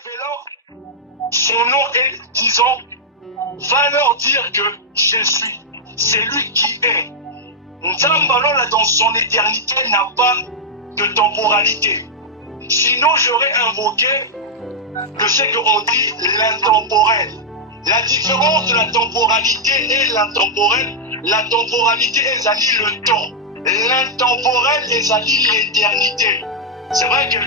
révélant son nom et disant, va leur dire que je suis. C'est lui qui est. Nzambalola dans son éternité n'a pas de temporalité. Sinon, j'aurais invoqué de ce qu'on dit l'intemporel. La différence de la temporalité et l'intemporel, la temporalité est le temps. L'intemporel est l'éternité. C'est vrai que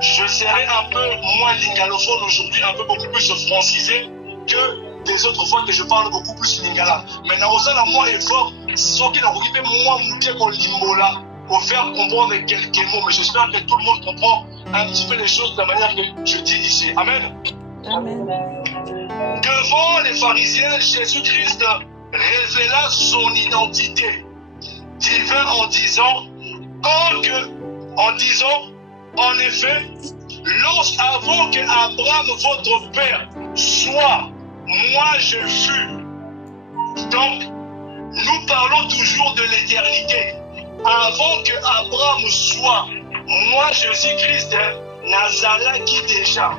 je serai un peu moins lingalophone aujourd'hui, un peu beaucoup plus francisé que des autres fois que je parle beaucoup plus lingala. Mais dans le moins effort, ce qui n'a pas moins mouillé qu'on limbola pour faire comprendre quelques mots. Mais j'espère que tout le monde comprend un petit peu les choses de la manière que je dis ici. Amen. Amen. Devant les pharisiens, Jésus-Christ révéla son identité divine en disant, en effet, avant que Abraham, votre père, soit, moi je fus. Donc, nous parlons toujours de l'éternité. Avant que Abraham soit, moi Jésus-Christ, Nazalaki déjà.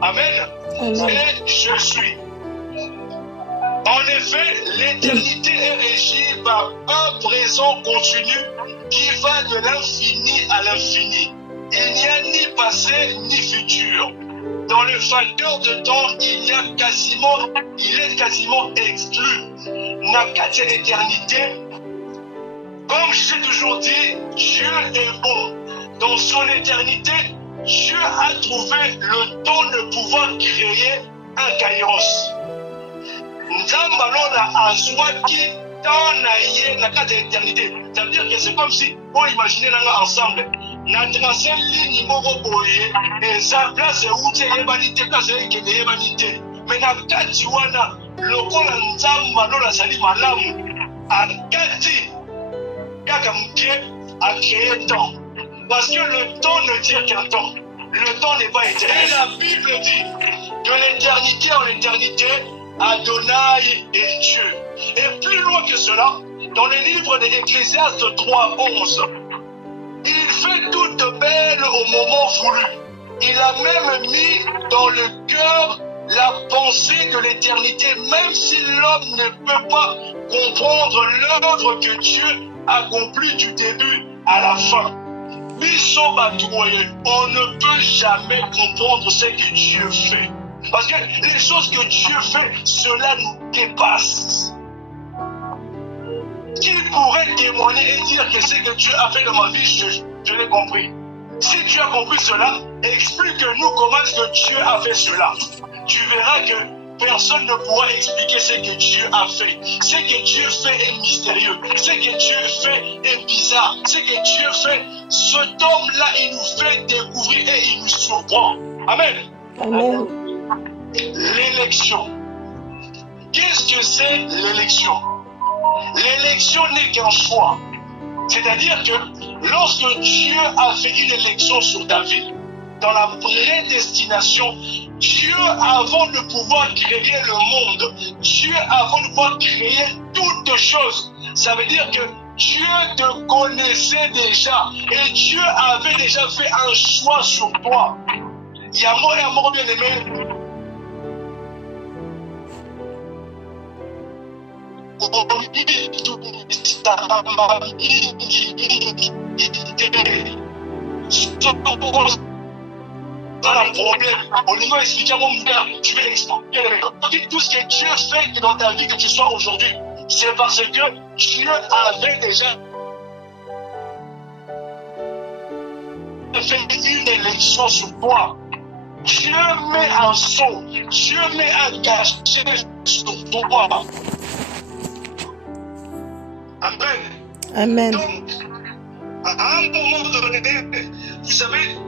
Amen. Amen. Et je suis. En effet, l'éternité est régie par un présent continu qui va de l'infini à l'infini. Il n'y a ni passé ni futur. Dans le facteur de temps, il est quasiment exclu. Nakati éternité, comme je l'ai toujours dit, Dieu est bon. Dans son éternité, Dieu a trouvé le temps de pouvoir créer un kairos. Nzambalona azwaki dans la carte d'éternité. Ça veut dire que c'est comme si, on imaginait là ensemble. Na tracé ligne moko boye, et ça place où c'est l'ébanité, place où c'est l'ébanité. Mais na kati wana, lokola Nzambalona sali malamu, a kati, kaka mke a créé temps. Parce que le temps ne tient qu'un temps. Le temps n'est pas éternel. Et la Bible dit, de l'éternité en éternité, Adonai est Dieu. Et plus loin que cela, dans le livre de Ecclésiaste 3:11, il fait toute belle au moment voulu. Il a même mis dans le cœur la pensée de l'éternité, même si l'homme ne peut pas comprendre l'œuvre que Dieu accomplit du début à la fin. On ne peut jamais comprendre ce que Dieu fait. Parce que les choses que Dieu fait, cela nous dépasse. Qui pourrait témoigner et dire que ce que Dieu a fait dans ma vie, je l'ai compris. Si tu as compris cela, explique-nous comment est-ce que Dieu a fait cela. Tu verras que personne ne pourra expliquer ce que Dieu a fait. Ce que Dieu fait est mystérieux. Ce que Dieu fait est bizarre. Ce que Dieu fait, cet homme-là, il nous fait découvrir et il nous surprend. Amen. Amen. L'élection. Qu'est-ce que c'est l'élection? L'élection n'est qu'un choix. C'est-à-dire que lorsque Dieu a fait une élection sur ta vie, dans la prédestination, Dieu, avant de pouvoir créer le monde, Dieu, avant de pouvoir créer toutes choses, ça veut dire que Dieu te connaissait déjà et Dieu avait déjà fait un choix sur toi. Il y a un mot bien aimé. Pas un problème. Au niveau expliquer à mon père, tu vais l'expliquer. Tout ce que Dieu fait dans ta vie, que tu sois aujourd'hui, c'est parce que Dieu avait déjà fait une élection sur toi. Dieu met un son, Dieu met un cachet sur toi. Amen. Amen. Donc, à un moment donné, vous savez,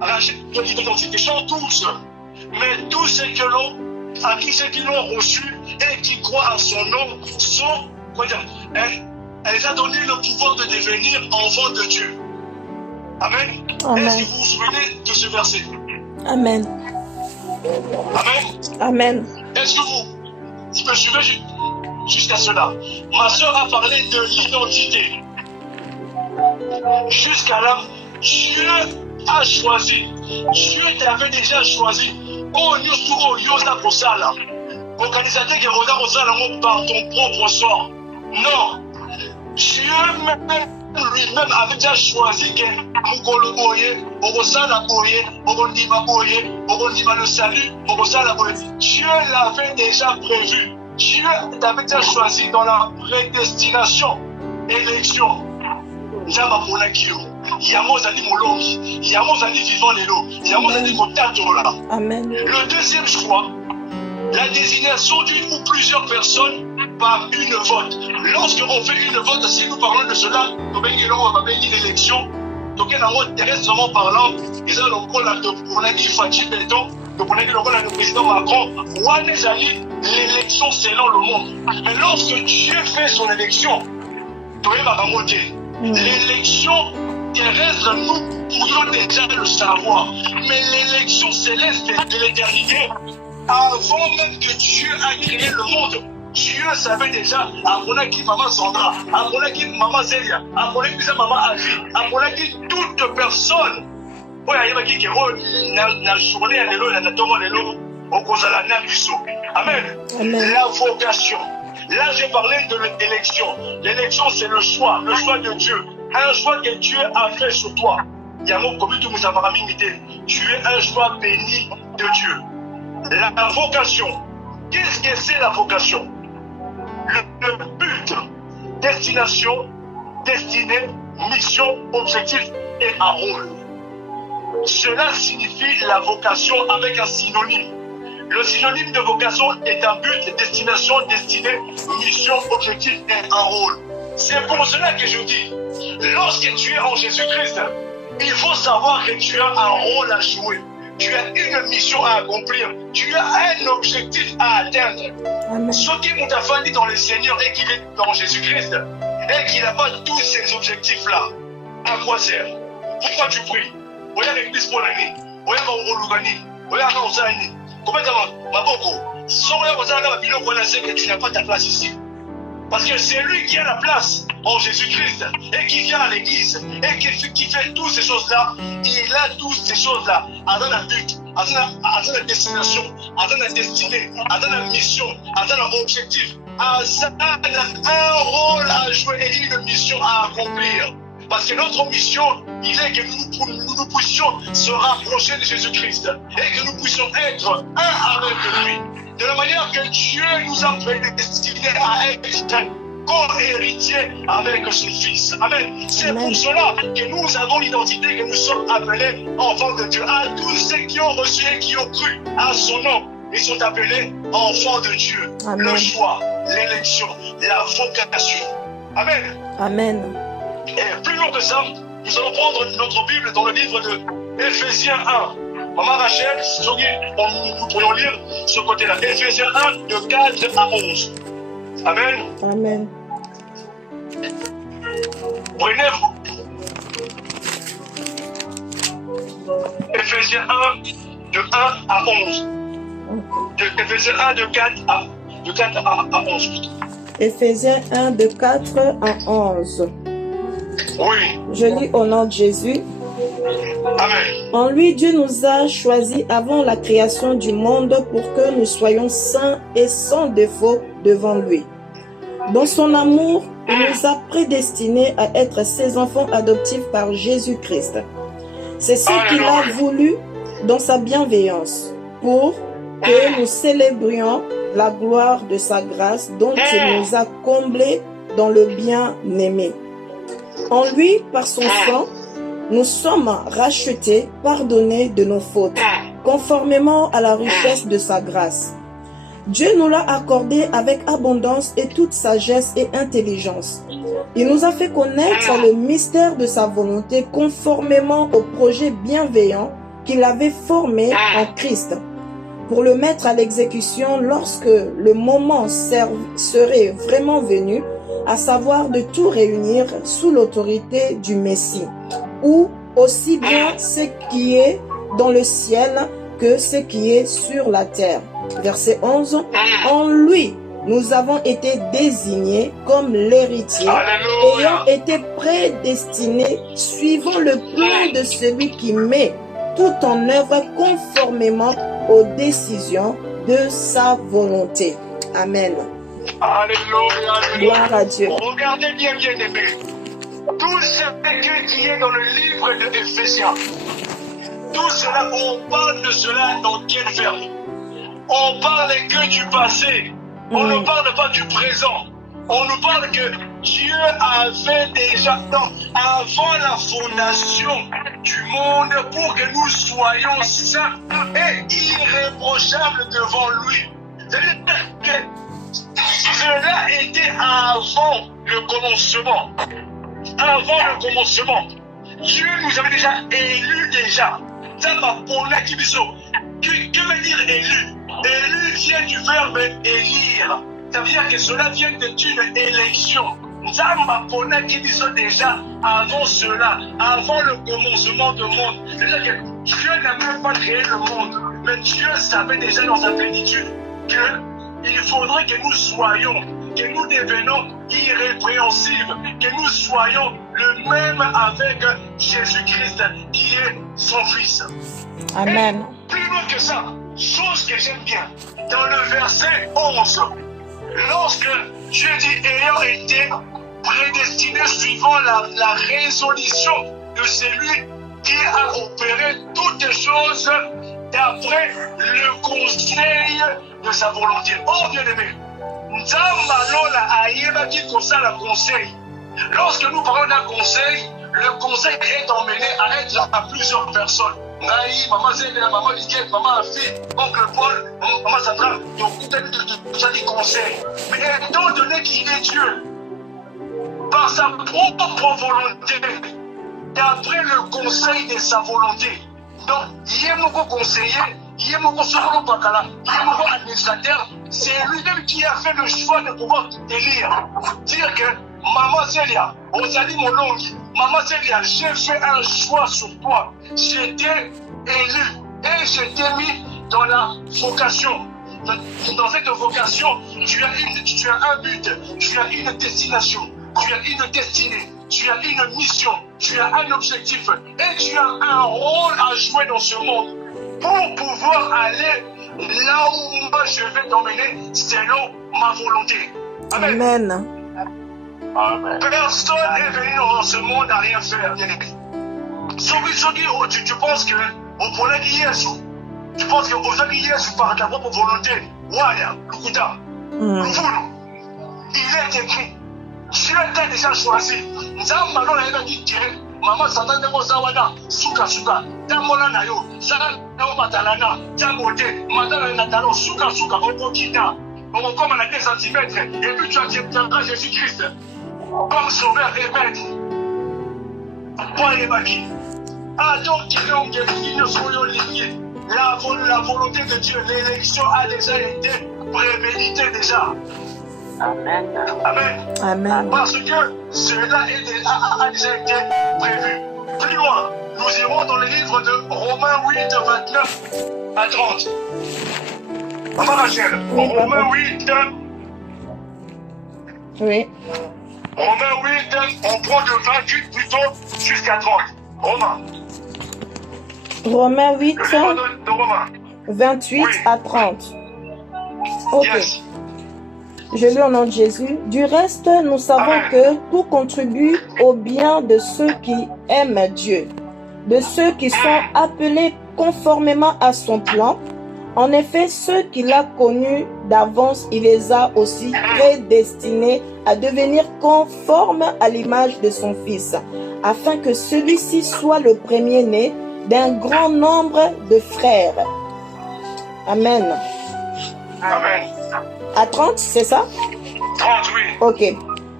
Rachid dit qu'ils sont tous, mais tous ceux qui l'ont reçu et qui croient à son nom sont, elle a donné le pouvoir de devenir enfants de Dieu. Amen. Amen. Est-ce que vous vous souvenez de ce verset? Amen. Amen. Amen. Est-ce que vous me suivez jusqu'à cela? Ma soeur a parlé de l'identité. Jusqu'à là, Dieu a choisi. Dieu t'avait déjà choisi. Oh, organisateur qui est par ton propre sort. Non. Dieu lui-même avait déjà choisi que Mukolo Boye, Orosala Boye, Orondima Boye, Orondima le salut, Orosala Boye. Dieu l'avait déjà prévu. Dieu t'avait déjà choisi dans la prédestination, élection. Nzamba Ponakio. Yamo Zali Molongi, Yamo Zali vivant les lots, Yamo Zali Kotatola. Amen. Le deuxième choix, la désignation d'une ou plusieurs personnes par une vote. Lorsqu'on fait une vote, si nous parlons de cela, nous avons l'élection, donc terrestrement parlant, ils ont le rôle de Fatih Béton, le président Macron, l'élection selon le monde. Mais lorsque Dieu fait son élection, l'élection terrestre, nous pourrions déjà le savoir. Mais l'élection céleste de l'éternité, avant même que Dieu a créé le monde, Dieu savait déjà, après qui maman Sandra, après qui maman Zélia, après qui maman Avi, après qui toute personne, la journée, Amen. La vocation. Là, j'ai parlé de l'élection. L'élection, c'est le choix de Dieu. Un choix que Dieu a fait sur toi. Tu es un choix béni de Dieu. La vocation. Qu'est-ce que c'est la vocation? Le but, destination, destinée, mission, objectif et un rôle. Cela signifie la vocation avec un synonyme. Le synonyme de vocation est un but, destination, destinée, mission, objectif et un rôle. C'est pour cela que je dis, lorsque tu es en Jésus-Christ, il faut savoir que tu as un rôle à jouer. Tu as une mission à accomplir. Tu as un objectif à atteindre. Amen. Ce qui nous a fait dans le Seigneur et qu'il est dans Jésus-Christ et qu'il n'a pas tous ces objectifs-là, à quoi sert? Pourquoi tu pries? Regarde l'église pour l'année. Regarde l'Oulugani. Regarde l'Ozani. Comment ça va? Maboko. Si tu n'as pas ta place ici. Parce que c'est lui qui a la place en Jésus-Christ et qui vient à l'église et qui fait toutes ces choses-là. Il a toutes ces choses-là dans un but, dans la destination, dans la destinée, dans la mission, dans l'objectif, un rôle à jouer et une mission à accomplir. Parce que notre mission, il est que nous puissions se rapprocher de Jésus-Christ et que nous puissions être un avec lui. De la manière que Dieu nous a prédestinés à être co-héritiers avec son Fils. Amen. C'est pour cela que nous avons l'identité que nous sommes appelés enfants de Dieu. À tous ceux qui ont reçu et qui ont cru à son nom, ils sont appelés enfants de Dieu. Amen. Le choix, l'élection, la vocation. Amen. Amen. Et plus loin que ça, nous allons prendre notre Bible dans le livre de Éphésiens 1. Maman Rachel, nous pourrions lire ce côté-là. Éphésiens 1, de 4 à 11. Amen. Amen. Prenez-vous. Éphésiens 1, de 1 à 11. Éphésiens 1, de 4 à 11. Éphésiens 1, de 4 à 11. Oui. Je lis au nom de Jésus. Amen. En lui, Dieu nous a choisis avant la création du monde pour que nous soyons saints et sans défaut devant lui. Dans son amour, il nous a prédestinés à être ses enfants adoptifs par Jésus-Christ. C'est ce qu'il a voulu dans sa bienveillance, pour que nous célébrions la gloire de sa grâce dont il nous a comblés dans le bien-aimé. En lui, par son sang, nous sommes rachetés, pardonnés de nos fautes, conformément à la richesse de sa grâce. Dieu nous l'a accordé avec abondance et toute sagesse et intelligence. Il nous a fait connaître le mystère de sa volonté conformément au projet bienveillant qu'il avait formé en Christ, pour le mettre à l'exécution lorsque le moment serait vraiment venu, à savoir de tout réunir sous l'autorité du Messie, ou aussi bien ce qui est dans le ciel que ce qui est sur la terre. Verset 11. En lui, nous avons été désignés comme l'héritier, ayant été prédestinés suivant le plan de celui qui met tout en œuvre conformément aux décisions de sa volonté. Amen. Alléluia. Gloire à Dieu. Regardez bien, bien aimé. Tout ce qui est dans le livre de Éphésiens, tout cela, on parle de cela dans quel verbe? On parle que du passé. On ne parle pas du présent. On nous parle que Dieu avait déjà, avant la fondation du monde, pour que nous soyons saints et irréprochables devant lui. C'est-à-dire que cela était avant le commencement. Avant le commencement. Dieu nous avait déjà élus déjà. Ça m'a pour la Kibiso. Que veut dire élu? Élu vient du verbe élire. Ça veut dire que cela vient d'une élection. Ça m'a pour la Kibiso déjà avant cela, avant le commencement du monde. C'est-à-dire que Dieu n'a même pas créé le monde. Mais Dieu savait déjà dans sa plénitude qu'il faudrait que nous soyons, que nous devenons irrépréhensibles, que nous soyons le même avec Jésus-Christ qui est son Fils. Amen. Et plus loin que ça, chose que j'aime bien, dans le verset 11, lorsque Dieu dit ayant été prédestiné suivant la résolution de celui qui a opéré toutes les choses d'après le conseil de sa volonté. Oh bien-aimé, lorsque nous parlons d'un conseil, le conseil est emmené à être à plusieurs personnes. Naï, maman Zélia, maman Liguette, maman Afi, oncle Paul, maman Sandra, tout ça dit conseil. Mais étant donné qu'il est Dieu, par sa propre volonté, d'après le conseil de sa volonté, donc, il y a beaucoup conseiller, il y a beaucoup administrateur, c'est lui-même qui a fait le choix de pouvoir élire. Dire que, maman Zélia, Ozali Molongi, maman Zélia, j'ai fait un choix sur toi. J'étais élu et j'étais mis dans la vocation. Dans cette vocation, tu as un but, tu as une destination, tu as une destinée, tu as une mission, tu as un objectif et tu as un rôle à jouer dans ce monde pour pouvoir aller là où moi je vais t'emmener selon ma volonté. Amen. Amen. Amen. Personne n'est venu dans ce monde à rien faire. Tu penses que au problème Yesu, tu penses que au problème Yesu par ta propre volonté, Waya, Lukuta, Lufunu, il est écrit. Dieu t'a déjà choisi. Nzamba non na dit tiré. Maman Satan de Mosawana, Suka Suka, Tamola Nayo, Sana no Matalana, Tamote, Madala Natalo, Suka Suka, Okokita. On comme à la 2 cm, et puis tu accepteras Jésus-Christ comme sauveur et maître. Point et baki. Ah donc il ne soyons liés. La volonté de Dieu, l'élection a déjà été préméditée déjà. Amen. Amen. Amen. Parce que cela a déjà été prévu. Plus loin, nous irons dans le livre de Romains 8, 29 à 30. Maman Rachel, Oui, Romains papa. 8, Oui. Romains 8, on prend de 28 plutôt jusqu'à 30. Romains 8, Le livre de Romains. 28 Oui. à 30. Ok. Yes. Je lis au nom de Jésus. Du reste, nous savons Amen. que tout contribue au bien de ceux qui aiment Dieu, de ceux qui sont appelés conformément à son plan. En effet, ceux qu'il a connus d'avance, il les a aussi prédestinés à devenir conformes à l'image de son Fils, afin que celui-ci soit le premier-né d'un grand nombre de frères. Amen. Amen. À 30, c'est ça? 30, oui. Ok.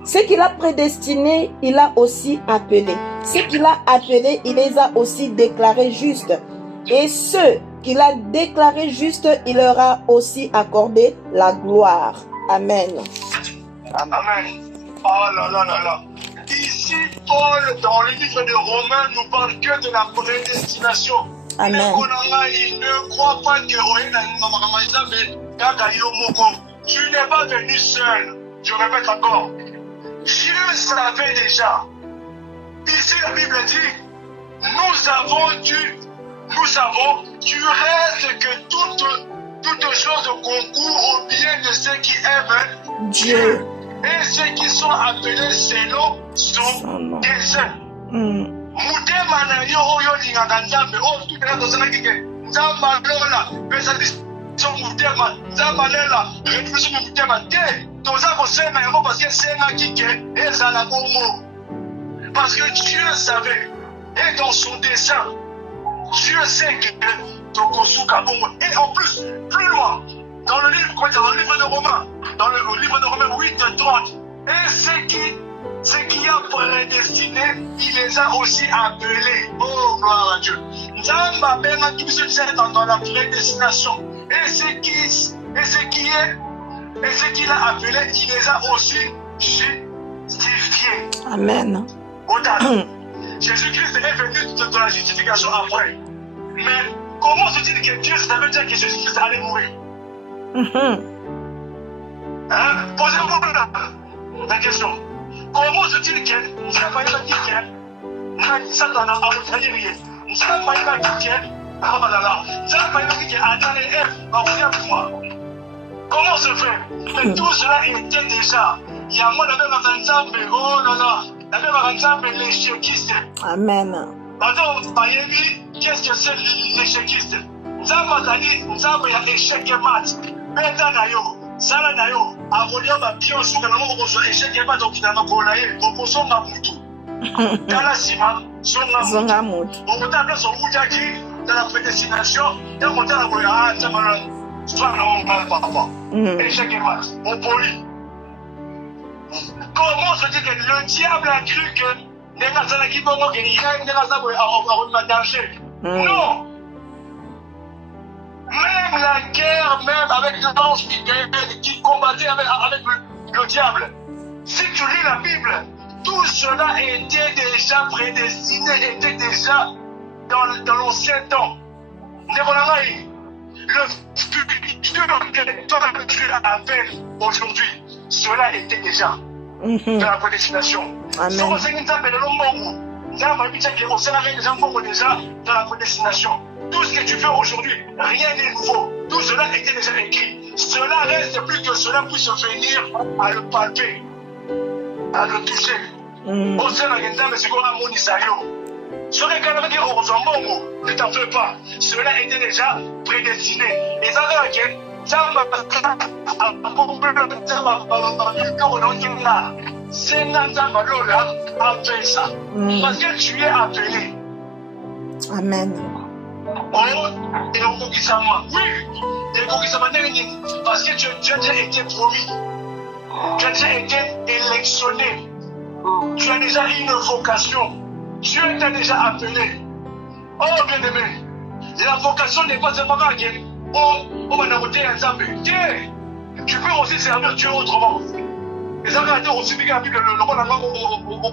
Ce qu'il a prédestiné, il a aussi appelé. Ce qu'il a appelé, il les a aussi déclarés justes. Et ceux qu'il a déclarés justes, il leur a aussi accordé la gloire. Amen. Amen. Oh là là là là. Ici, Paul, dans le livre de Romains, nous parle que de la prédestination. Amen. Il ne croit pas que tu n'es pas venu seul. Je répète encore. Dieu savait déjà. Ici, la Bible dit, nous savons, du reste que toutes choses concourent au bien de ceux qui aiment Dieu. Et ceux qui sont appelés selon son dessein. Mutema na yo oyo lingaka nzambe oyo tutela tozalaki ke nzambe alola pesa biso mutema nzambe alela retu biso mutema te toza kosenga yango parce que esengaki ke ezala bongo parce que Dieu savait et dans son dessein Dieu sait que tokosuka bongo et en plus dans le livre de Romains dans le livre de Romains 8:30 et ce qui a prédestiné, il les a aussi appelés. Oh, gloire à Dieu. Nzamba benga tous ceux dans la prédestination. Et ce qu'il a appelé, il les a aussi justifiés. Amen. Jésus-Christ est venu de la justification après. Mais comment se dit que Dieu savait déjà que Jésus-Christ allait mourir? Posez-vous la question. Comment se dit que nous avons dit que Satan a entraîné nous avons dit que Adam et Ève ont fait avec moi. Comment se fait? Mais tout cela était déjà. Il y a moi la même ensemble, oh là là, la même ensemble, les chéquistes. Amen. Pardon, qu'est-ce que c'est les chéquistes? Nous avons dit, nous avons échec et mat. Beta nayo. Sala na yo avolia ba bio suka na mo ko échec et pas donc na makola ye ko songa mutu kala sima songa mutu on ta place au Boutaki dans la prédestination et on ta la kola ta mala soit non pas papa échec et mat on poli. Comment se dit que le diable a cru que n'est pas ça qui bon que il y a n'est pas ça à danger? Non. Même la guerre, même avec l'ange Michael qui combattait avec le diable. Si tu lis la Bible, tout cela était déjà prédestiné, était déjà dans l'ancien temps. Le futur que toi tu appelles aujourd'hui, cela était déjà dans la prédestination. Amen. Déjà dans la prédestination. Tout ce que tu fais aujourd'hui, rien n'est nouveau. Tout cela était déjà écrit. Cela reste plus que cela puisse venir à le palper, à le toucher. Ne t'en fais pas. Cela était déjà prédestiné. Et ça veut dire que parce que tu es appelé. Amen. Oh, et on dit ça moi. Oui, et on dit ça parce que tu as déjà été promis. Tu as déjà été électionné. Tu as déjà une vocation. Dieu t'a déjà appelé. Oh, bien-aimé, la vocation n'est pas seulement à dire on va noter un Zambé. Tu peux aussi servir Dieu autrement. Et ça va aussi bien la Bible, le rôle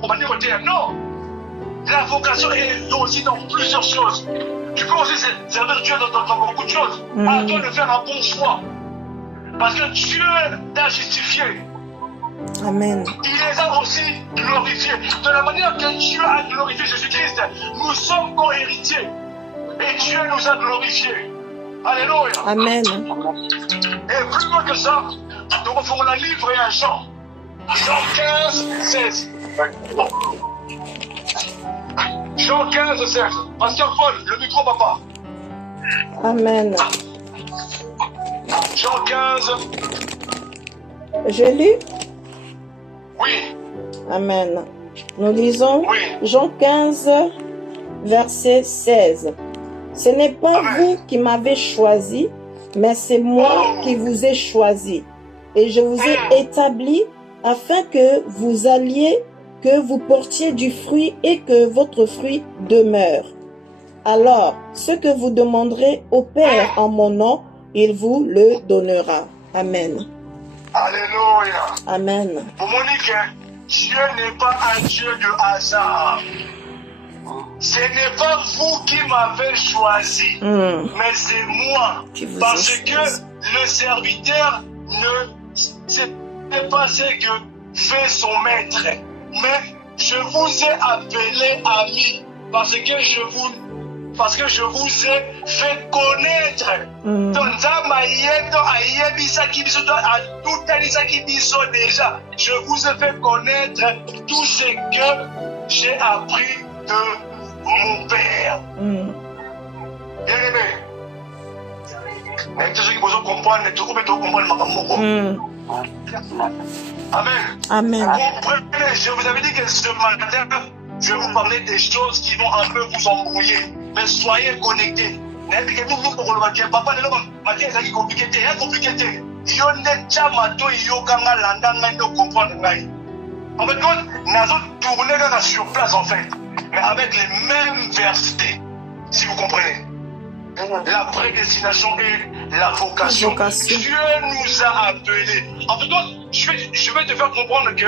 on va dire non. La vocation est aussi dans plusieurs choses. Tu peux aussi servir Dieu dans beaucoup de choses. À toi de faire un bon choix. Parce que Dieu t'a justifié. Amen. Il les a aussi glorifiés. De la manière que Dieu a glorifié Jésus-Christ, nous sommes co-héritiers. Et Dieu nous a glorifiés. Alléluia. Amen. Et plus loin que ça, nous referons la livre et un Jean. Jean 15, 16. Jean 15, 16. Pasteur Paul, le micro, papa. Amen. Jean 15. Je lis? Oui. Amen. Nous lisons Oui. Jean 15, verset 16. Ce n'est pas Amen. vous qui m'avez choisi, mais c'est moi qui vous ai choisi. Et je vous ai établi afin que vous alliez, que vous portiez du fruit et que votre fruit demeure. Alors, ce que vous demanderez au Père en mon nom, il vous le donnera. Amen. Alléluia. Amen. Pour Monique, Dieu n'est pas un Dieu de hasard. Ce n'est pas vous qui m'avez choisi, mais c'est moi. Parce que le serviteur ne c'est pas ce que fait son maître. Mais je vous ai appelé amis parce que je vous ai fait connaître. Déjà, je vous ai fait connaître tout ce que j'ai appris de mon Père. Bien aimé. Amen. Amen. Comprenez, je vous avais dit que ce matin, je vais vous parler des choses qui vont un peu vous embrouiller. Mais soyez connectés. Papa, en fait, nous avons tourné sur place, en fait, mais avec les mêmes versets, si vous comprenez. La prédestination et la vocation. Dieu nous a appelés. En fait, je vais te faire comprendre que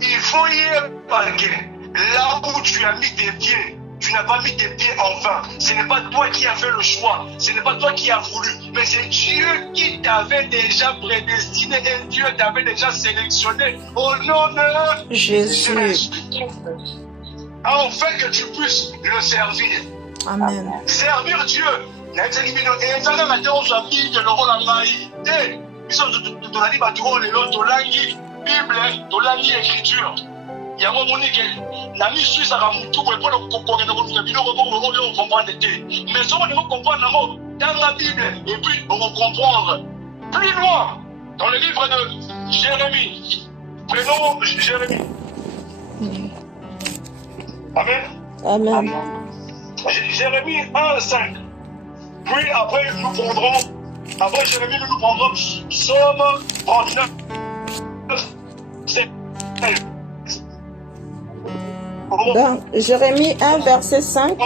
il faut y parquer. Là où tu as mis tes pieds, tu n'as pas mis tes pieds en vain. Ce n'est pas toi qui as fait le choix. Ce n'est pas toi qui as voulu. Mais c'est Dieu qui t'avait déjà prédestiné et Dieu t'avait déjà sélectionné au nom de Jésus. Afin que tu puisses le servir. Amen. Servir Dieu. Écriture. Il y a un moment la mission ça va tout pour comprendre. Mais si on comprendre dans la Bible et puis on va comprendre plus loin dans le livre de Jérémie. Prenons Jérémie. Amen. Amen. Jérémie 1:5. Puis après nous prendrons, après Jérémie nous prendrons Psaume 39. Dans Jérémie 1, verset 5,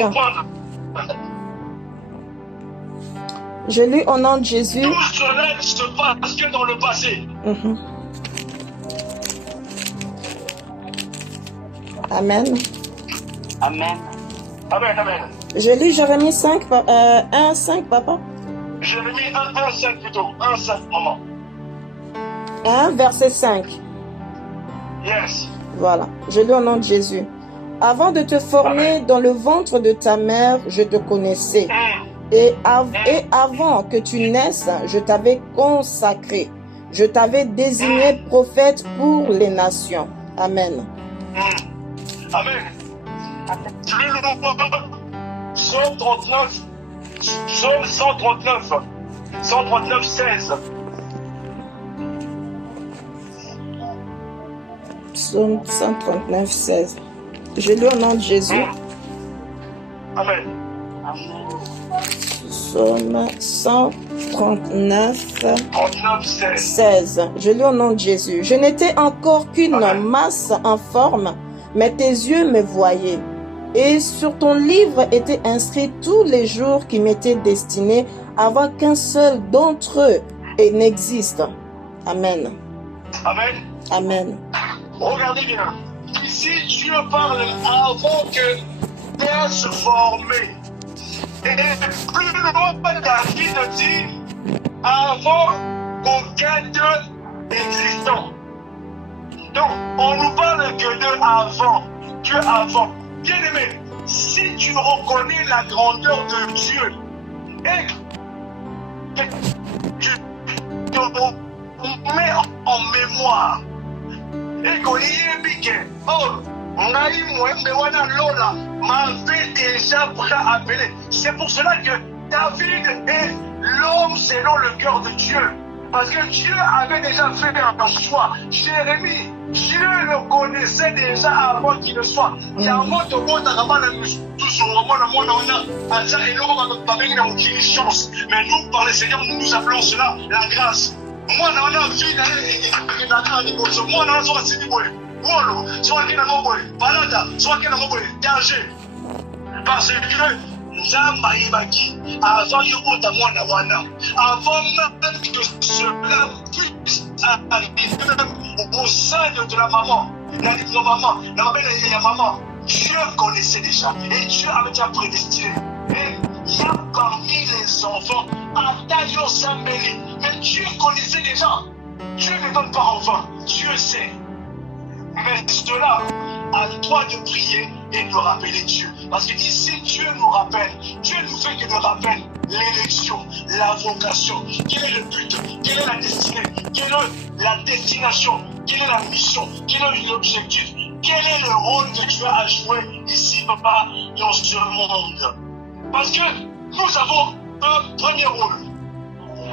je lis au nom de Jésus. Tout cela se passe que dans le passé. Amen. Amen. Amen, amen. Je lis Jérémie 1, 5, papa. Jérémie 1, 5 plutôt. 1, 5, maman. 1, verset 5. Yes. Voilà, je lis au nom de Jésus. Avant de te former dans le ventre de ta mère, je te connaissais. Et avant que tu naisses, je t'avais consacré. Je t'avais désigné prophète pour les nations. Amen. Amen. Plus loin, Psaume 39, Psaume 139, 139, 16. Psaume 139, 16. Je lis au nom de Jésus. Amen. Psaume 139, 39, 16. 16. Je lis au nom de Jésus. Je n'étais encore qu'une masse informe, mais tes yeux me voyaient. Et sur ton livre étaient inscrits tous les jours qui m'étaient destinés avant qu'un seul d'entre eux n'existe. Amen. Amen. Amen. Regardez bien. Ici, Dieu parle avant que Terre se formée. Et plus loin, David dit avant qu'aucun d'eux existant. Donc, on nous parle que de avant. Dieu avant. Bien aimé, si tu reconnais la grandeur de Dieu et que tu te mets en mémoire et qu'on y est oh, Lola m'avait déjà appelé. C'est pour cela que David est l'homme selon le cœur de Dieu. Parce que Dieu avait déjà fait un choix. Jérémie, Dieu le connaissait déjà avant qu'il ne soit. Il y a un mot de mot chance. Mais nous, par le Seigneur, nous appelons cela la grâce. Moi, on a vu moi, on a danger. Parce que avant même que cela puisse arriver au sein de la maman, la maman, Dieu connaissait déjà et Dieu avait déjà prédestiné. Et il y a parmi les enfants, mais Dieu connaissait déjà. Dieu ne donne pas en vain. Dieu sait. Mais cela a le droit de prier et de rappeler Dieu. Parce que si Dieu nous rappelle, Dieu nous fait que nous rappelle l'élection, la vocation. Quel est le but? Quelle est la destinée? Quelle est la destination? Quelle est la mission? Quel est l'objectif? Quel est le rôle que Dieu a joué ici, papa, dans ce monde? Parce que nous avons un premier rôle.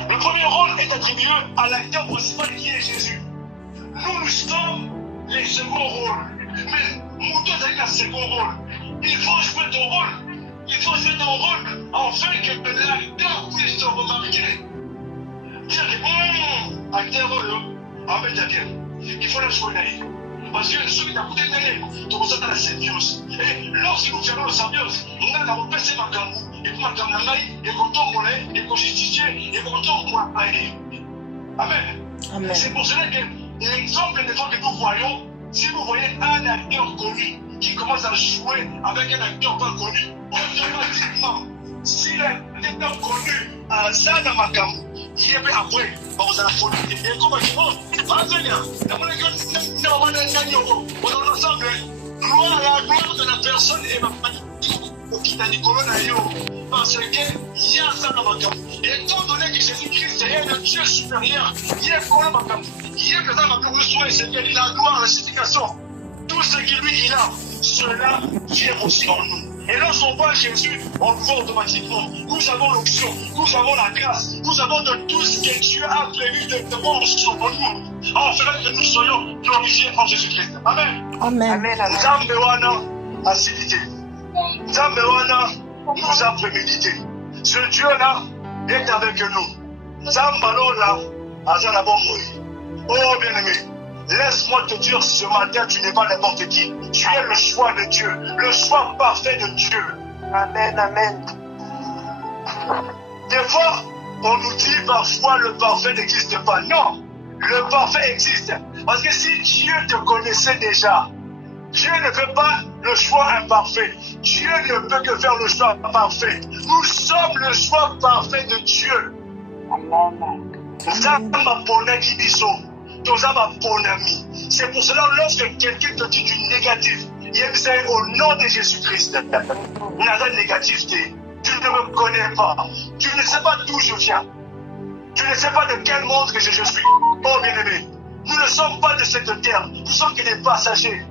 Le premier rôle est attribué à l'acteur principal qui est Jésus. Nous sommes les seconds rôles. Mais nous devons aller dans le second rôle. Il faut jouer ton rôle. Il faut jouer ton rôle afin que l'acteur puisse te remarquer. Dire que, acteur rôle, Amen, d'accord. Il faut le jouer d'ailleurs. Parce que ceux qui t'ont coûté d'aller, tu ressens la symbiose. Et lorsque nous faisons la symbiose, nous avons repensé ma gamme. Et puis ma gamme n'a pas et qu'on tombe et qu'on justifie et qu'on tombe Amen. Amen. C'est pour cela que l'exemple des fois que nous voyons, si vous voyez un acteur connu qui commence à jouer avec un acteur pas connu, automatiquement, si l'acteur connu a ça dans ma gamme, il est après, vous allez la folie. Et comme je dis, pas venir. On est ensemble. Gloire à la gloire de la personne et ma qui t'a dit parce qu'il y a ça dans ma gamme. Et étant donné que Jésus-Christ est un Dieu supérieur, il est comme ma gamme. Il est que ça va plus soin, c'est qu'il a la gloire, la signification. Tout ce qui lui il a, cela vient aussi en nous. Et lorsqu'on voit Jésus, on le voit automatiquement. Nous avons l'option, nous avons la grâce, nous avons de tout ce que Dieu a prévu de bon sur nous. En fait que nous soyons glorifiés en Jésus-Christ. Amen. Amen. Amen. Amen. Zambewana a cité. Zambewana nous a prémédité. Ce Dieu-là est avec nous. Zambalola azanabongoy. Oh bien-aimé, laisse-moi te dire ce matin, tu n'es pas n'importe qui. Tu es le choix de Dieu, le choix parfait de Dieu. Amen. Amen. Des fois, on nous dit parfois le parfait n'existe pas. Non, le parfait existe. Parce que si Dieu te connaissait déjà, Dieu ne fait pas le choix imparfait. Dieu ne peut que faire le choix parfait. Nous sommes le choix parfait de Dieu. Amen. C'est pour cela lorsque quelqu'un te dit du négatif, il au nom de Jésus-Christ, n'a pas de négativité. Tu ne me connais pas. Tu ne sais pas d'où je viens. Tu ne sais pas de quel monde que je suis. Oh bien-aimé, nous ne sommes pas de cette terre. Nous sommes que des passagers.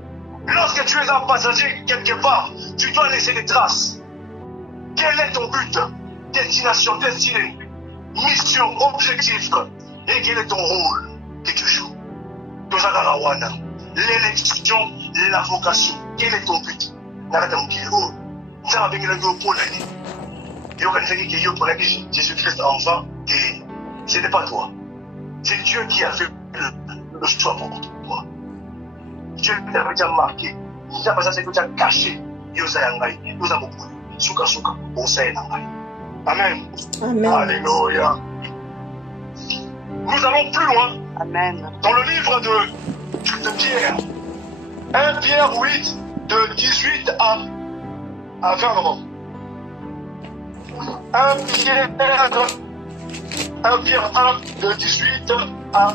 Lorsque tu es un passager quelque part, tu dois laisser des traces. Quel est ton but? Destination, destinée, mission, objectif. Et quel est ton rôle que tu joues? L'élection, la vocation. Quel est ton but? Jésus-Christ enfant, et ce n'est pas toi. C'est Dieu qui a fait le choix pour toi. Dieu t'a déjà marqué. Il a passé que tu as caché. Amen. Amen. Alléluia. Nous allons plus loin. Amen. Dans le livre de Pierre. 1 Pierre 8, de 18 à 20. 1 Pierre 1, de 18 à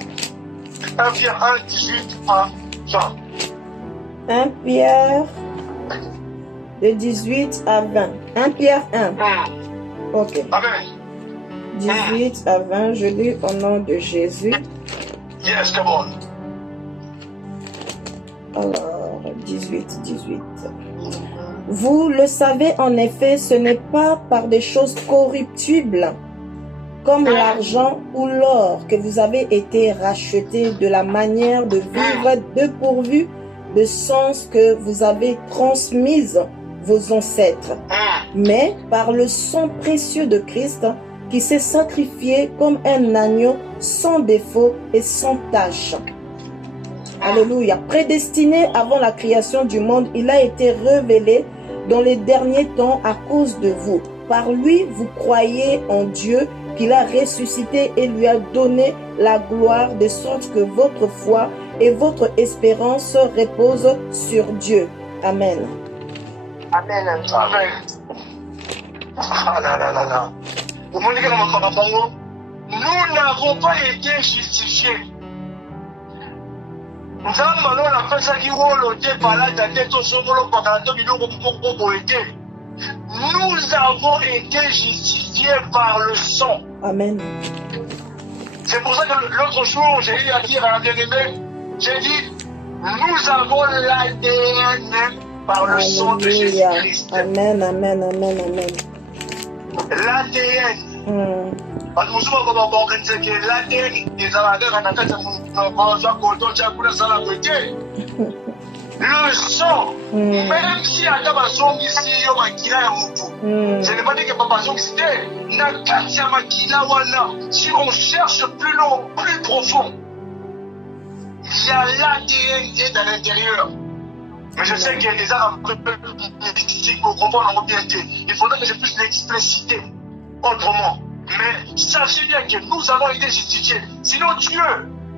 1 Pierre 1, 18 à 20. 1 Pierre de 18 à 20. 1 Pierre 1. Ok. Amen. 18 à 20, je lis au nom de Jésus. Yes, come on. Alors, 18. Vous le savez en effet, ce n'est pas par des choses corruptibles, comme l'argent ou l'or, que vous avez été rachetés de la manière de vivre dépourvue de sens que vous avez transmise vos ancêtres, mais par le sang précieux de Christ, qui s'est sacrifié comme un agneau sans défaut et sans tache. Alléluia. Prédestiné avant la création du monde, il a été révélé dans les derniers temps à cause de vous. Par lui, vous croyez en Dieu, qu'il a ressuscité et lui a donné la gloire, de sorte que votre foi et votre espérance reposent sur Dieu. Amen. Amen. Amen. Ah là là là là. Nous n'avons pas été justifiés nzambe alors apesaki wolo te palata te tosomolo pakala to biloko moko boye te. Nous avons été justifiés par le sang. Amen. C'est pour ça que l'autre jour, j'ai eu à dire à un bien-aimé, j'ai dit, nous avons l'ADN par le sang de Alléluia. Jésus-Christ. Amen, amen, amen, amen. L'ADN. Parce que nous sommes organisés que l'ADN des amateurs en attaque, le sang, même si Adam a son ici, il y a makila moutou. Ce n'est pas dit que papa son ici, Nakatia makila wana. Si on cherche plus long, plus profond, il y a l'ADN qui est à l'intérieur. Mais je sais qu'il y a des armes un peu mystiques pour comprendre bien. Il faudrait que je puisse l'expliciter autrement. Mais sachez bien que nous avons été justifiés. Sinon Dieu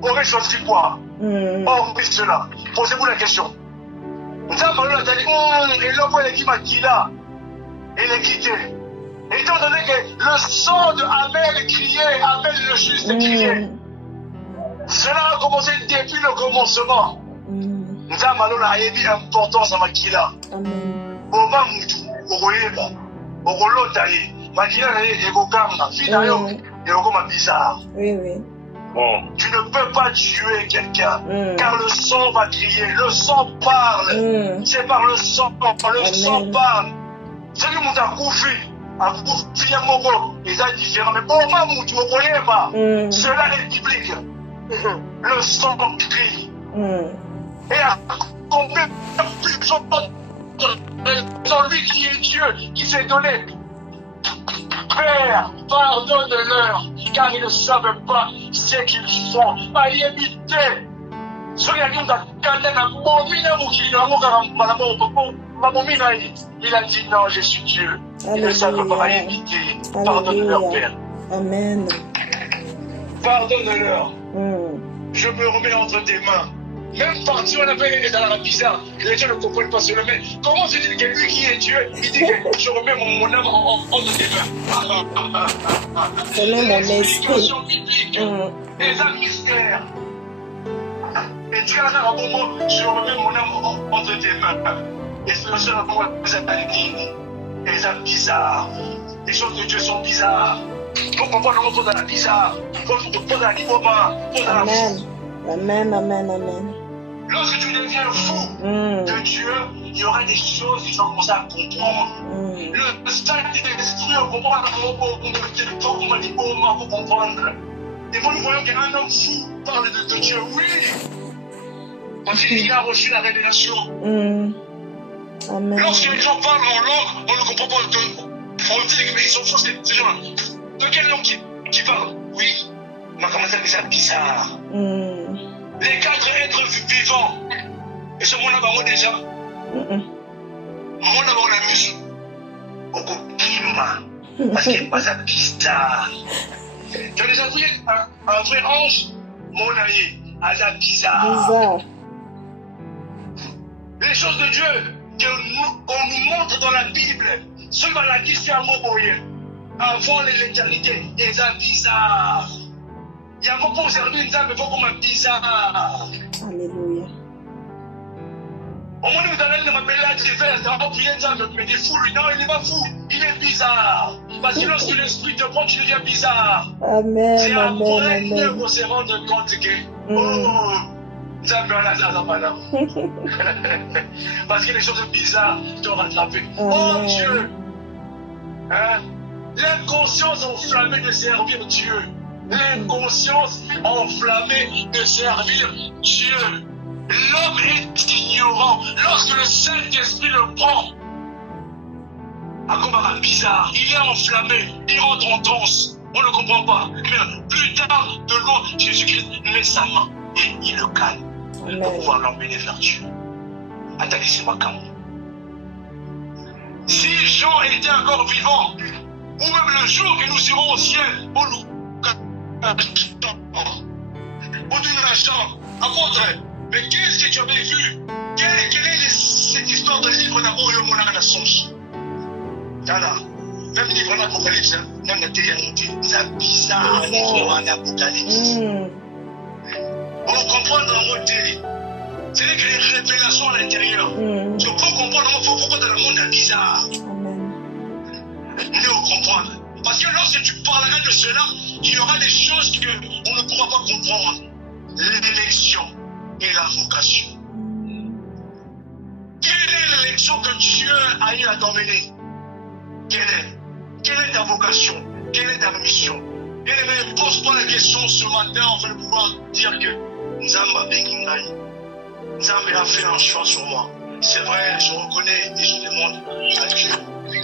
aurait choisi quoi? Hormis cela. Posez-vous la question. Nous avons dit, et l'homme il dit Makila, il est quitté. Étant donné que le sang de Abel criait, Abel le juste criait. Cela a commencé depuis le commencement. Nous avons dit l'importance à Makila. Oma Moutou, Oroyeba, Orolotaye, Makila et Egokanga, Finayo, et Ogoma bizarre. Oui, oui. Bon. Tu ne peux pas tuer quelqu'un, car le sang va crier, le sang parle. C'est par le sang parle. C'est que mon akoufi, akoufi moko, ils sont différents. Mais pour moi, mon tu ne connais pas. Cela est biblique. Le sang crie. Et à combien plus celui qui est Dieu, qui s'est donné. Père, pardonne-leur, car ils ne savent pas ce qu'ils font. Aïemité. Il a dit non, je suis Dieu. Ils ne savent pas aïemité. Pardonne-leur, Père. Amen. Pardonne-leur. Je me remets entre tes mains. Même parti, on appelle les Arabes bizarres. Les gens ne comprennent pas cela. Mais comment se dit que lui qui est Dieu, il dit que je remets mon âme entre tes mains. C'est même mon esprit. L'explication biblique. Les âmes mystères. Et Dieu a un moment, je remets mon âme entre tes mains. Et c'est le seul moment où vous êtes allés. Les âmes bizarres. Les choses de Dieu sont bizarres. On comprend le mot dans la bizarre. On comprend dans la librement. Amen. Amen, amen, amen. Lorsque tu deviens fou de Dieu, il y aura des choses que tu vas commencer à comprendre. Le Saint-Esprit, on comprend comment comprendre. Et moi, nous voyons qu'un homme fou parle de Dieu. Oui, parce qu'il a reçu la révélation. Amen. Lorsque les gens parlent en langue, on ne comprend pas. On dit qu'ils sont fous, ces gens-là. De quelle langue qui parlent? Oui, on a commencé à dire ça bizarre. Les 4 êtres vivants. Et ce monde-là, moi déjà. Moi, là, on a mis. Au Kima. Parce qu'il n'est pas ça bizarre. Tu as déjà vu un vrai ange? Mon ami, à la bizarre. Les choses de Dieu qu'on nous montre dans la Bible, ce qu'on a dit, c'est un mot pour rien. Avant l'éternité, les âmes bizarres. Il y a beaucoup servir les âmes, mais il faut comme un bizarre. Alléluia. Au moment où vous allez m'appeler là, tu fais un prier les âmes, mais il est fou, lui. Non, il n'est pas fou. Il est bizarre. Parce que lorsque l'esprit te prend, tu deviens bizarre. Amen. C'est après Amen. qu'on se rend compte que, oh, nous avons un hasard là. Parce que les choses bizarres t'ont rattrapé. Oh Dieu! Hein? L'inconscience enflammée de servir Dieu. L'inconscience enflammée de servir Dieu. L'homme est ignorant. Lorsque le Saint-Esprit le prend, à bizarre, il est enflammé, il rentre en transe. On ne comprend pas. Mais plus tard, de loin, Jésus-Christ met sa main et il le calme pour pouvoir l'emmener vers Dieu. Attendez, c'est ma camp. Si Jean était encore vivant, ou même le jour que nous serons au ciel, pour nous pour dire à Jean, apôtre, mais qu'est-ce que tu avais vu? Quelle est cette histoire de livre d'amour et mon âme songe? Voilà. Même livre d'Apocalypse, non, c'est bizarre, livre d'Apocalypse. Pour comprendre en mode télé, C'est que les révélations à l'intérieur. Je peux comprendre pourquoi dans le monde est bizarre. Nous comprendre. Parce que lorsque tu parleras de cela, il y aura des choses qu'on ne pourra pas comprendre. L'élection et la vocation. Quelle est l'élection que Dieu a eu à t'emmener? Quelle est ta vocation? Quelle est ta mission? Bien-aimé, pose-toi la question ce matin afin de pouvoir dire que Nzamba Bengingai, Nzamba a fait un choix sur moi. C'est vrai, je reconnais et je demande à Dieu,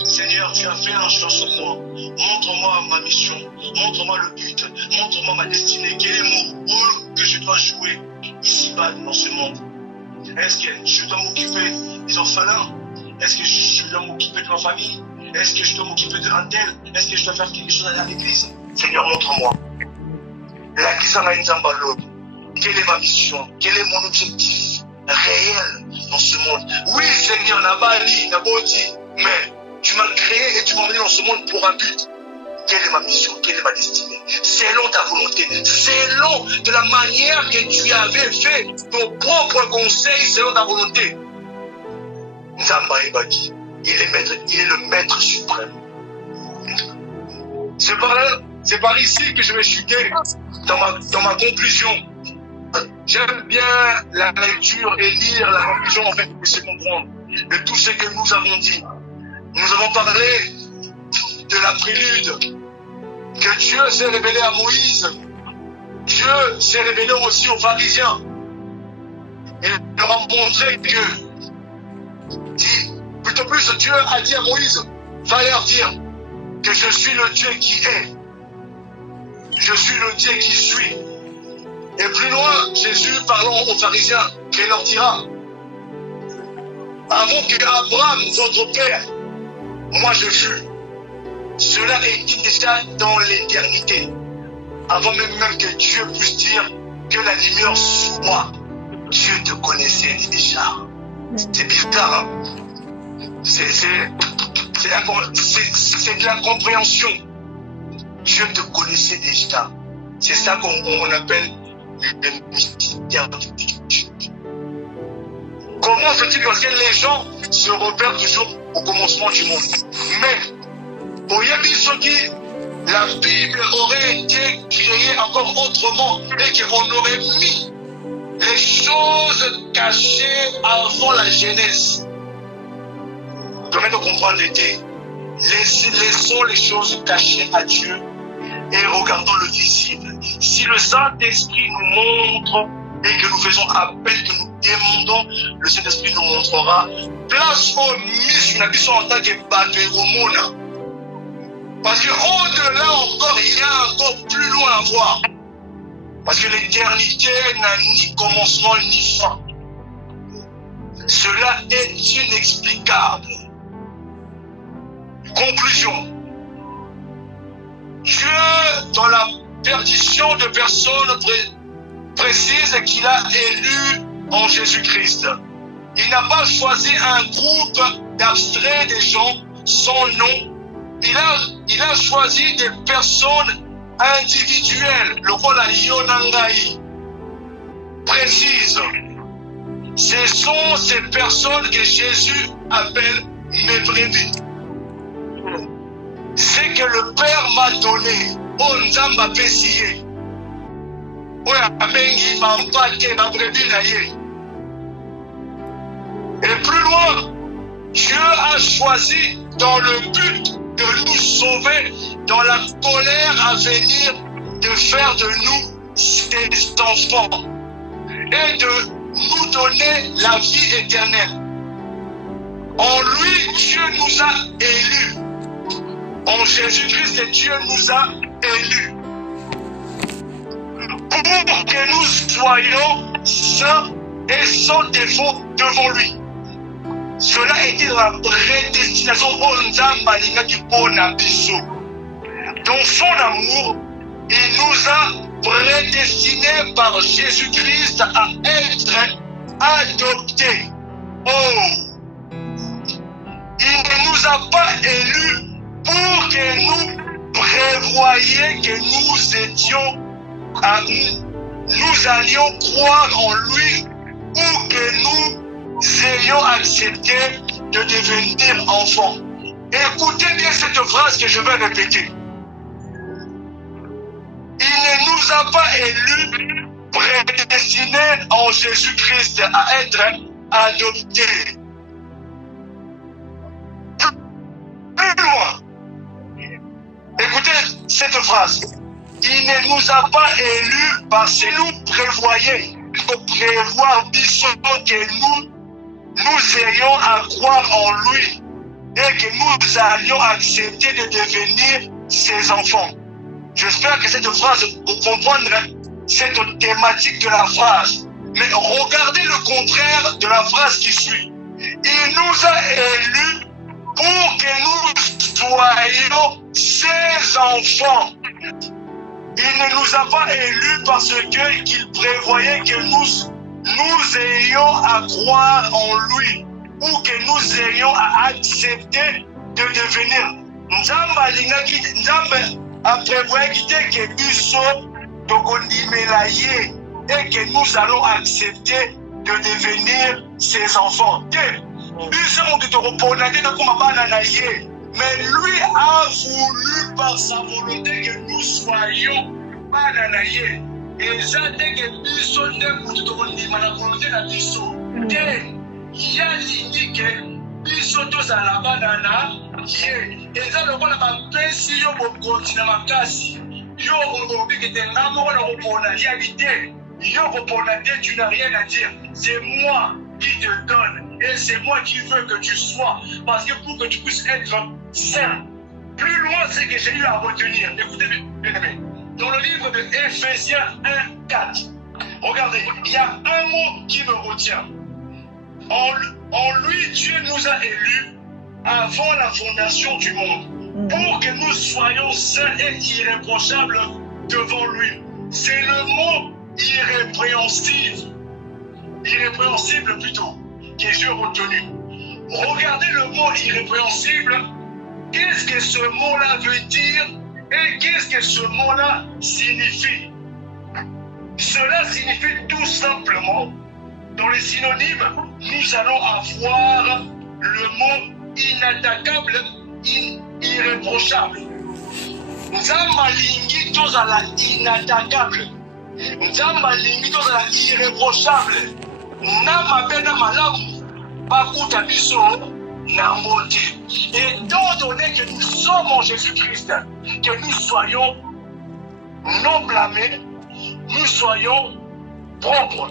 Seigneur, tu as fait un choix sur moi. Montre-moi ma mission, montre-moi le but, montre-moi ma destinée. Quel est mon rôle que je dois jouer ici-bas dans ce monde? Est-ce que je dois m'occuper des orphelins? Est-ce que je dois m'occuper de ma famille? Est-ce que je dois m'occuper de un tel? Est-ce que je dois faire quelque chose à l'église? Seigneur, montre-moi. La quelle est ma mission? Quel est mon objectif réel dans ce monde? Oui, Seigneur, Nabali, Naboti, mais tu m'as créé et tu m'as emmené dans ce monde pour un but. Quelle est ma mission? Quelle est ma destinée? Selon ta volonté, selon de la manière que tu avais fait ton propre conseil, selon ta volonté. Nzamba Ebaki, il est le maître suprême. C'est par ici que je vais chuter dans ma conclusion. J'aime bien la lecture et lire la conclusion en fait pour se comprendre de tout ce que nous avons dit. Nous avons parlé de la prélude, que Dieu s'est révélé à Moïse. Dieu s'est révélé aussi aux pharisiens. Il leur a montré que, plutôt plus, Dieu a dit à Moïse, va leur dire que je suis le Dieu qui est. Je suis le Dieu qui suis. Et plus loin, Jésus parlant aux pharisiens, il leur dira, avant que Abraham, votre père, moi je fus. Cela est dit déjà dans l'éternité. Avant même que Dieu puisse dire que la lumière soit. Dieu te connaissait déjà. C'est bizarre. Hein? C'est de la compréhension. Dieu te connaissait déjà. C'est ça qu'on appelle le mystère de Dieu. Comment se dit parce que les gens se repèrent toujours au commencement du monde. Mais pour Yabisoki, la Bible aurait été créée encore autrement et qu'on aurait mis les choses cachées avant la Genèse. Permettez de comprendre l'été. Laissons les choses cachées à Dieu et regardons le visible. Si le Saint-Esprit nous montre et que nous faisons appel, que nous demandons, le Saint-Esprit nous montrera. Place au mission en tant que Babéromona. Parce qu'au-delà encore, il y a encore plus loin à voir. Parce que l'éternité n'a ni commencement ni fin. Cela est inexplicable. Conclusion. Dieu, dans la perdition de personnes précises qu'il a élues en Jésus-Christ, il n'a pas choisi un groupe d'abstraits des gens sans nom. Il a choisi des personnes individuelles, le rôle à Yonangai, précises. Ce sont ces personnes que Jésus appelle mes brebis. C'est que le Père m'a donné, Onzamba Pessier. Et plus loin, Dieu a choisi dans le but de nous sauver dans la colère à venir, de faire de nous ses enfants et de nous donner la vie éternelle. En lui, Dieu nous a élus. En Jésus-Christ, Dieu nous a élus. Pour que nous soyons saints et sans défaut devant lui. Cela était la prédestination dans son amour, il nous a prédestinés par Jésus-Christ à être adoptés. Oh! Il ne nous a pas élus pour que nous prévoyions que nous allions croire en lui pour que nous ayons accepté de devenir enfants. Écoutez bien cette phrase que je vais répéter. Il ne nous a pas élus prédestinés en Jésus-Christ à être adoptés. Plus loin. Écoutez cette phrase. Il ne nous a pas élus parce que nous prévoyons de prévoir que nous ayons à croire en lui et que nous allions accepter de devenir ses enfants. J'espère que cette phrase, vous comprendrez cette thématique de la phrase. Mais regardez le contraire de la phrase qui suit. Il nous a élus pour que nous soyons ses enfants. Il ne nous a pas élus parce qu'il prévoyait que nous ayons à croire en lui ou que nous ayons à accepter de devenir. Nzambe a prévoyé que biso tokondimelaye et que nous allons accepter de devenir ses enfants. Mais lui a voulu par sa volonté que nous soyons bananaye. Et ça, dès que biso ne tokondima la volonté de biso, il a dit que biso tozala banana ye. Et ça, le rôle de ma pèse, yo continue ma casse. Yo aujourd'hui que t'es l'amour dans la réalité. Yo tu n'as rien à dire. C'est moi qui te donne. Et c'est moi qui veux que tu sois. Parce que pour que tu puisses être saint. Plus loin, c'est que j'ai eu à retenir. Écoutez bien aimé. Dans le livre de Éphésiens 1:4. Regardez, il y a un mot qui me retient. En lui, Dieu nous a élus avant la fondation du monde, pour que nous soyons saints et irréprochables devant lui. C'est le mot irrépréhensible plutôt, que j'ai retenu. Regardez le mot irrépréhensible. Qu'est-ce que ce mot-là veut dire et qu'est-ce que ce mot-là signifie? Cela signifie tout simplement, dans les synonymes, nous allons avoir le mot inattaquable, irréprochable. Nzamba lingi tozala inattaquable. Nzamba lingi tozala irréprochable. Na mabe na malamu bakuta biso na mbote. Et étant donné que nous sommes en Jésus-Christ, que nous soyons non blâmés, nous soyons propres.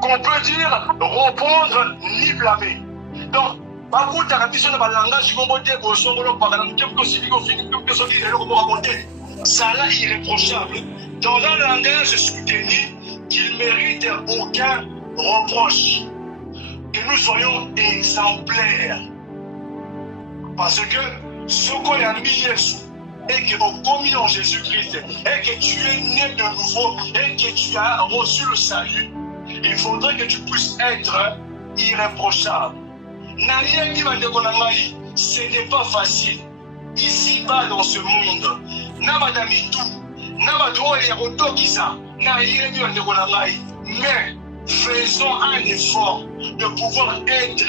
Qu'on peut dire répondre ni blâmer. Donc, ça là irréprochable. Dans un langage soutenu qu'il mérite aucun reproche. Que nous soyons exemplaires. Parce que ce qu'on a mis et que nous commis en Jésus-Christ, et que tu es né de nouveau, et que tu as reçu le salut, il faudrait que tu puisses être irréprochable. Ce n'est pas facile. Ici-bas dans ce monde, mais faisons un effort de pouvoir être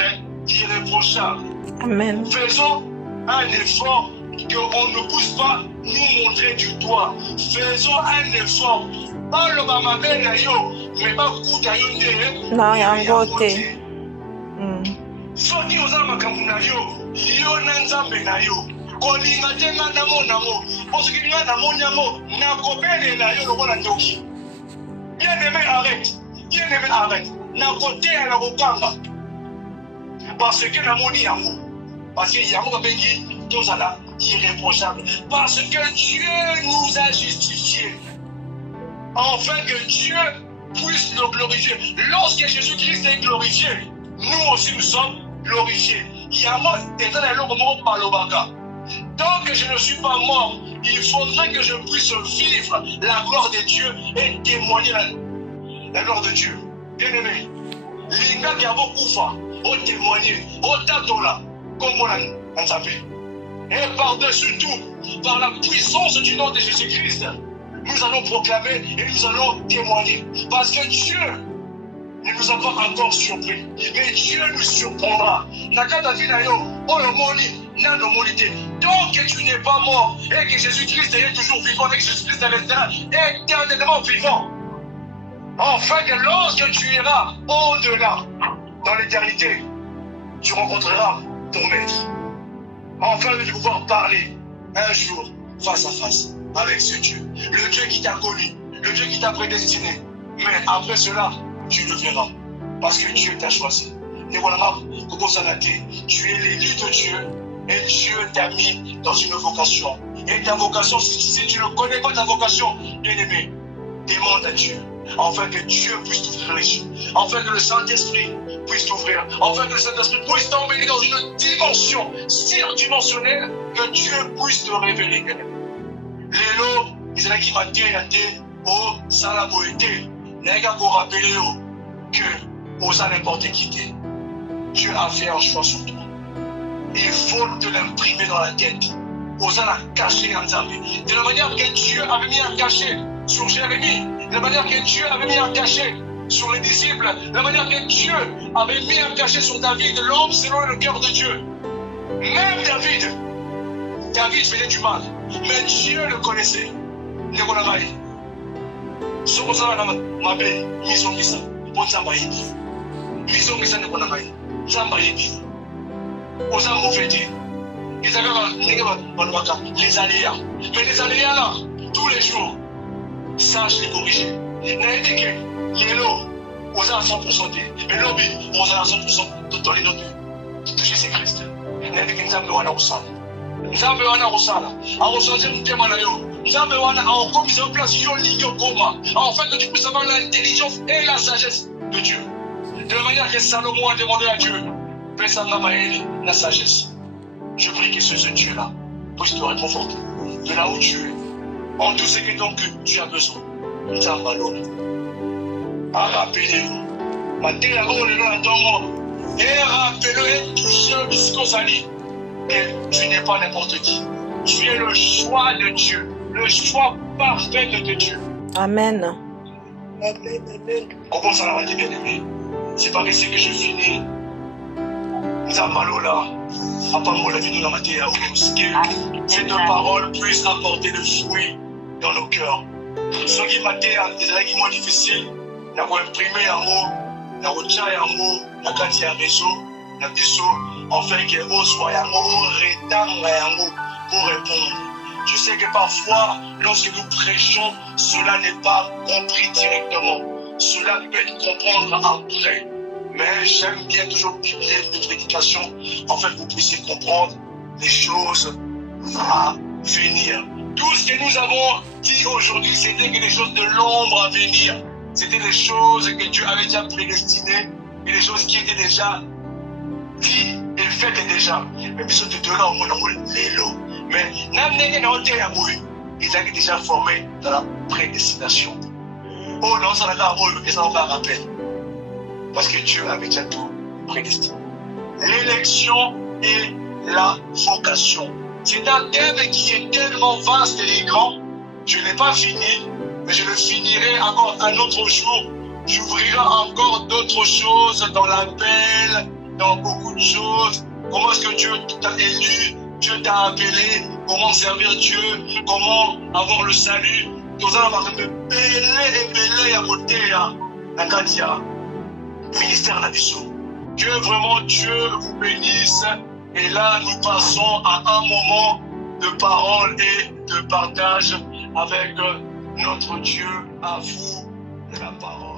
irréprochable. Amen. Faisons un effort qu'on ne puisse pas nous montrer du doigt. Faisons un effort. Pas le mamabé na yo, mais pas kuta yo nde. Non, yangote. Soki oza makambo na yo, yo na nzambe na yo. Kolinga te nga namona ngo. Soki nga namoni yango, nakobelela yo lokola ndoki. Bien-aimé, arrête. Bien-aimé, arrête. Nakoteya na kokanga. Parce que namoni yango. Parce que yango babengi tozala irréprochable. Parce que Dieu nous a justifiés. Afin que Dieu puisse le glorifier. Lorsque Jésus-Christ est glorifié, nous aussi nous sommes glorifiés. Tant que je ne suis pas mort, il faudrait que je puisse vivre la gloire de Dieu et témoigner la gloire de Dieu. Bien-aimé, l'inga qui a beaucoup fait, au témoigner, au tatola, comme on a sapé. Et par-dessus tout, par la puissance du nom de Jésus-Christ, nous allons proclamer et nous allons témoigner. Parce que Dieu ne nous a pas encore surpris. Mais Dieu nous surprendra. Nakata Vinayo, Olomoni, Nanomolité. Donc que tu n'es pas mort et que Jésus-Christ est toujours vivant et que Jésus-Christ restera éternellement vivant. Enfin que lorsque tu iras au-delà, dans l'éternité, tu rencontreras ton maître. Enfin de pouvoir parler un jour face à face avec ce Dieu. Le Dieu qui t'a connu, le Dieu qui t'a prédestiné. Mais après cela, tu le verras. Parce que Dieu t'a choisi. Et voilà, tu es l'élu de Dieu et Dieu t'a mis dans une vocation. Et ta vocation, si tu ne connais pas ta vocation, bien-aimé, demande à Dieu. Afin que Dieu puisse t'ouvrir les yeux. Afin que le Saint-Esprit puisse t'ouvrir. Afin que le Saint-Esprit puisse t'emmener dans une dimension surdimensionnelle que Dieu puisse te révéler. Lélo, ils ont dit au Salaboété. N'a qu'à rappeler que aux n'importe qui t'es. Dieu a fait un choix sur toi. Il faut te l'imprimer dans la tête. Aux a caché en Zambie. De la manière que Dieu avait mis un cachet sur Jérémie, de la manière que Dieu avait mis un cachet sur les disciples, de la manière que Dieu avait mis un cachet sur David, l'homme selon le cœur de Dieu. Même David faisait du mal, mais Dieu le connaissait. Les aléas. Mais les aléas là, tous les jours, sache les corriger. N'a dit que les lots, on a 100% mais l'objet, on a 100% de ton énorme de Jésus-Christ. N'a dit que nous avons un rosal. Nous avons un rosal. Un rosal, c'est un thème à l'eau. Nous avons encore mis en place une ligne au coma, afin que tu puisses avoir l'intelligence et la sagesse de Dieu. De la manière que Salomon a demandé à Dieu, fais ça la sagesse. Je prie que ce Dieu-là puisse te réconforter de là où tu es. En tout ce que donc tu as besoin. Nous avons ballon. Rappelez-vous. Maintenant, et rappelez-le et touchez le biscosali. Et tu n'es pas n'importe qui. Tu es le choix de Dieu. Le choix parfait de Dieu. Amen. Comment ça va, bien-aimé? C'est par ici que je finis. Nous avons ballon là. Apparemment, la vie nous l'a maté à que ces deux paroles puissent apporter le fruit dans nos cœurs. Ce qui m'a été moins difficile, n'a pas imprimé un mot, n'a pas tiré un mot, n'a pas dit un réseau, n'a pas dit enfin que vous soyez un mot, rétendre un mot pour répondre. Je sais que parfois, lorsque nous prêchons, cela n'est pas compris directement. Cela peut être comprendre après. Mais j'aime bien toujours publier une prédication, afin que vous puissiez comprendre les choses à venir. Tout ce que nous avons dit aujourd'hui, c'était que les choses de l'ombre à venir, c'était les choses que Dieu avait déjà prédestinées et les choses qui étaient déjà dites et faites déjà. Mais les choses de là, au monde, les lots. Mais ils étaient déjà formés dans la prédestination. Oh non, ça n'a pas un rappel. Parce que Dieu avait déjà tout prédestiné. L'élection et la vocation. C'est un thème qui est tellement vaste et grand. Je n'ai pas fini, mais je le finirai encore un autre jour. J'ouvrirai encore d'autres choses dans l'appel, dans beaucoup de choses. Comment est-ce que Dieu t'a élu, Dieu t'a appelé, comment servir Dieu, comment avoir le salut. Tout ça, on va me belé à côté, à Katia. Ministère Nabiso. Que vraiment Dieu vous bénisse. Et là, nous passons à un moment de parole et de partage avec notre Dieu. À vous, la parole.